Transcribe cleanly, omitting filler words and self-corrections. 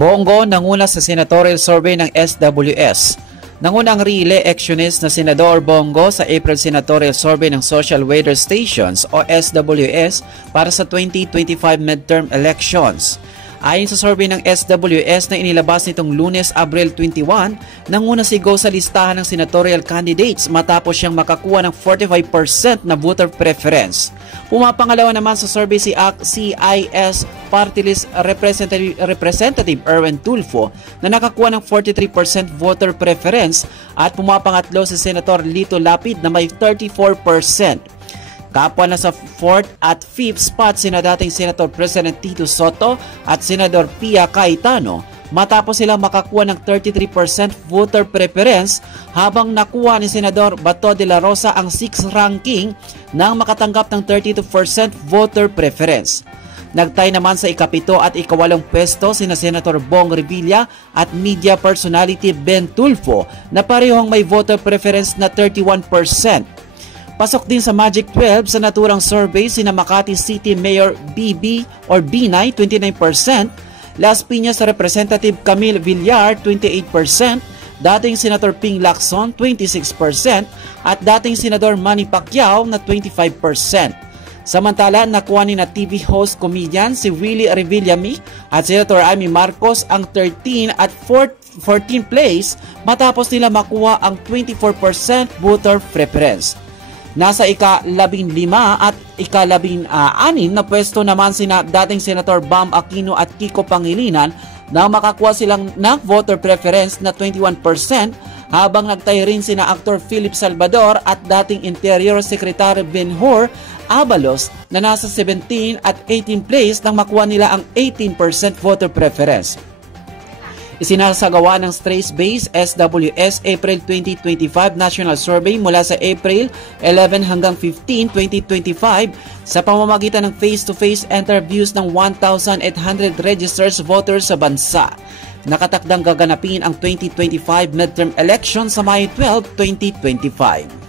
Bongo nanguna sa senatorial survey ng SWS. Nanguna ang re-electionist na Senador Bongo sa April senatorial survey ng Social Weather Stations o SWS para sa 2025 midterm elections. Ayon sa survey ng SWS na inilabas nitong Lunes, Abril 21, nanguna si Go sa listahan ng senatorial candidates matapos siyang makakuha ng 45% na voter preference. Pumapangalawa naman sa survey si CIS Party List Representative Erwin Tulfo na nakakuha ng 43% voter preference at pumapangatlo si Senator Lito Lapid na may 34%. Kapwa na sa 4th at 5th spot sina dating Senator President Tito Soto at Senador Pia Cayetano matapos sila makakuha ng 33% voter preference habang nakuha ni Senador Bato de la Rosa ang 6th ranking nang makatanggap ng 32% voter preference. Nagtay naman sa ikapito at ikawalong pwesto sina Senator Bong Revilla at media personality Ben Tulfo na parehong may voter preference na 31%. Pasok din sa Magic 12 sa naturang survey sina Makati City Mayor BB or Binay 29%, Las Piñas Representative Camille Villar 28%, dating Senator Ping Lacson 26% at dating Senador Manny Pacquiao na 25%. Samantala, nakuha ni na TV host comedian si Willie Revillame at Senator Amy Marcos ang 13 at 14th place matapos nila makuha ang 24% voter preference. Nasa ika-15 at ika-16 na pwesto naman sina dating Senator Bam Aquino at Kiko Pangilinan na makakuha silang ng voter preference na 21% habang nagtayo rin sina Actor Philip Salvador at dating Interior Secretary Benhur Abalos na nasa 17 at 18 place nang makuha nila ang 18% voter preference. Isinasagawa ng Straits-based SWS April 2025 National Survey mula sa April 11 hanggang 15, 2025 sa pamamagitan ng face-to-face interviews ng 1,800 registered voters sa bansa. Nakatakdang gaganapin ang 2025 midterm election sa May 12, 2025.